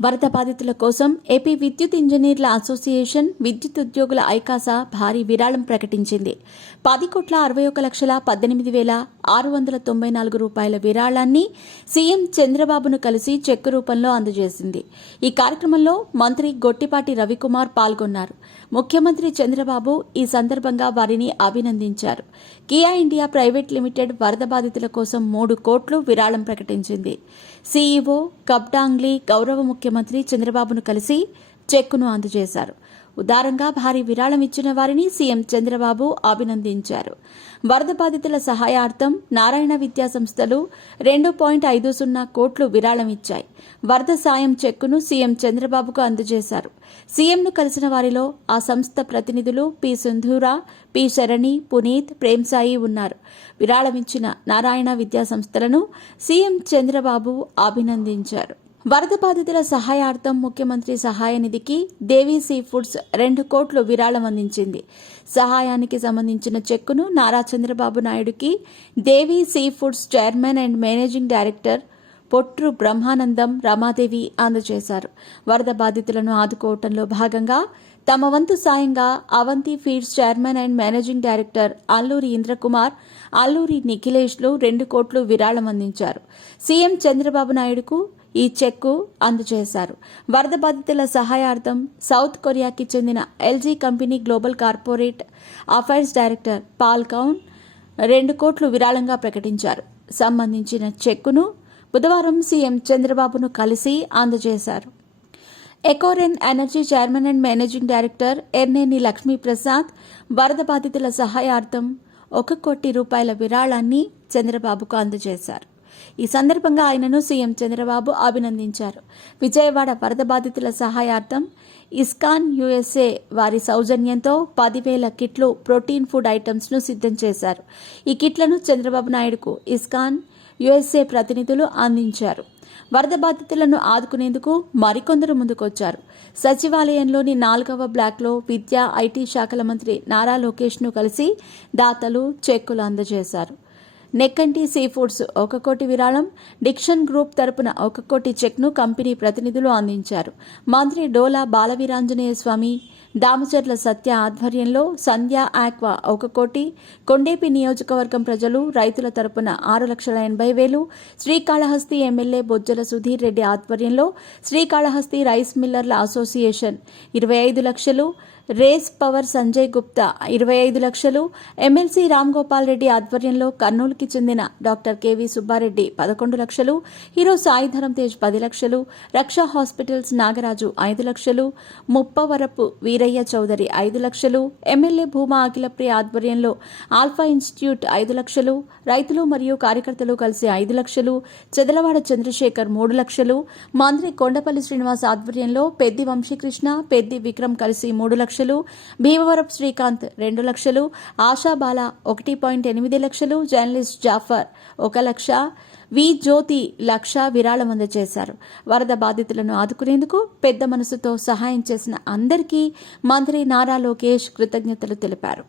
వరద బాధితుల కోసం ఏపీ విద్యుత్ ఇంజనీర్ల అసోసియేషన్ విద్యుత్ ఉద్యోగుల ఐకాస భారీ విరాళం ప్రకటించింది. 10,61,18,694 రూపాయల విరాళాన్ని సీఎం చంద్రబాబును కలిసి చెక్కు రూపంలో అందజేసింది. ఈ కార్యక్రమంలో మంత్రి గొట్టిపాటి రవికుమార్ పాల్గొన్నారు. ముఖ్యమంత్రి చంద్రబాబు ఈ సందర్భంగా వారిని అభినందించారు. కియా ఇండియా ప్రైవేట్ లిమిటెడ్ వరద బాధితుల కోసం 3 కోట్లు విరాళం ప్రకటించింది. సీఈఓ కబ్డాంగ్లీ గౌరవ ముఖ్యమంత్రి చంద్రబాబును కలిసి చెక్కును అందజేశారు. ఉదారంగా భారీ విరాళం ఇచ్చిన వారిని సీఎం చంద్రబాబు అభినందించారు. వరద బాధితుల సహాయార్థం నారాయణ విద్యా సంస్థలు 2.50 కోట్లు విరాళం ఇచ్చాయి. వరద సాయం చెక్కును సీఎం చంద్రబాబుకు అందజేశారు. సీఎంను కలిసిన వారిలో ఆ సంస్థ ప్రతినిధులు పి సింధూరా, పి శరణి, పునీత్, ప్రేమ్సాయి ఉన్నారు. విరాళమిచ్చిన నారాయణ విద్యా సంస్థలను సీఎం చంద్రబాబు అభినందించారు. వరద బాధితుల సహాయార్థం ముఖ్యమంత్రి సహాయ నిధికి దేవీ సీ ఫుడ్స్ 2 కోట్లు విరాళం అందించింది. సహాయానికి సంబంధించిన చెక్కును నారా చంద్రబాబు నాయుడుకి Devi sea foods chairman and managing director Potru Brahmanandam Ramadevi అందజేశారు. వరద బాధితులను ఆదుకోవటంలో భాగంగా తమ వంతు సాయంగా Avanti feeds chairman and managing director Alluri Indrakumar, Alluri నిఖిలేష్లు 2 కోట్లు విరాళం అందించారు. సీఎం చంద్రబాబు నాయుడుకు ఈ చెక్కు అందజేశారు. వరద బాధితుల సహాయార్థం సౌత్ కొరియాకి చెందిన LG company global corporate affairs director Paul Kwon 2 కోట్లు విరాళంగా ప్రకటించారు. సంబంధించిన చెక్కును బుధవారం సీఎం చంద్రబాబును కలిసి అందజేశారు. Ecoren energy chairman and managing director Erneni Lakshmiprasad వరద బాధితుల సహాయార్థం 1 కోటి రూపాయల విరాళాన్ని చంద్రబాబుకు అందజేశారు. ఈ సందర్భంగా ఆయనను సీఎం చంద్రబాబు అభినందించారు. విజయవాడ వరద బాధితుల సహాయార్థం ఇస్కాన్ యుఎస్ఏ వారి సౌజన్యంతో 10,000 కిట్లు ప్రోటీన్ ఫుడ్ ఐటమ్స్ ను సిద్ధం చేశారు. ఈ కిట్లను చంద్రబాబు నాయుడుకు ఇస్కాన్ యుఎస్ఏ ప్రతినిధులు అందించారు. వరద బాధితులను ఆదుకునేందుకు మరికొందరు ముందుకొచ్చారు. సచివాలయంలోని 4వ బ్లాక్లో విద్యా, ఐటీ శాఖల మంత్రి నారా లోకేష్ను కలిసి దాతలు చెక్కులు అందజేశారు. నెక్కంటి సీ ఫుడ్స్ 1 కోటి విరాళం, డిక్షన్ గ్రూప్ తరపున 1 కోటి చెక్ను కంపెనీ ప్రతినిధులు అందించారు. మంత్రి డోలా బాలవీరాంజనేయ స్వామి, దామచర్ల సత్య ఆధ్వర్యంలో సంధ్య ఆక్వా 1 కోటి, కొండేపి నియోజకవర్గం ప్రజలు, రైతుల తరపున 6,80,000, శ్రీకాళహస్తి ఎమ్మెల్యే బొజ్జల సుధీర్ రెడ్డి ఆధ్వర్యంలో శ్రీకాళహస్తి రైస్ మిల్లర్ల అసోసియేషన్ 25 లక్షలు, రేస్ పవర్ సంజయ్ గుప్తా 25 లక్షలు, ఎమ్మెల్సీ రామ్ గోపాల్ రెడ్డి ఆధ్వర్యంలో కర్నూలుకి చెందిన డాక్టర్ కెవి సుబ్బారెడ్డి 11 లక్షలు, హీరో సాయిధరం తేజ్ 10 లక్షలు, రక్షా హాస్పిటల్స్ నాగరాజు 5 లక్షలు, ముప్పవరపు వీరయ్య చౌదరి 5 లక్షలు, ఎమ్మెల్యే భూమా అఖిలప్రియ ఆధ్వర్యంలో ఆల్ఫా ఇన్స్టిట్యూట్ 5 లక్షలు, రైతులు మరియు కార్యకర్తలు కలిసి 5 లక్షలు, చెదలవాడ చంద్రశేఖర్ 3 లక్షలు, మంత్రి కొండపల్లి శ్రీనివాస్ ఆధ్వర్యంలో పెద్ది వంశీకృష్ణ, పెద్ది విక్రమ్ కలిసి 3 లక్షలు, భీమవరపు శ్రీకాంత్ 2 లక్షలు, ఆశాబాల 1.8 లక్షలు, జర్నలిస్ట్ జాఫర్ 1 లక్ష, వి జ్యోతి 1 లక్ష విరాళం అందజేశారు. వరద బాధితులను ఆదుకునేందుకు పెద్ద మనసుతో సహాయం చేసిన అందరికీ మంత్రి నారా లోకేష్ కృతజ్ఞతలు తెలిపారు.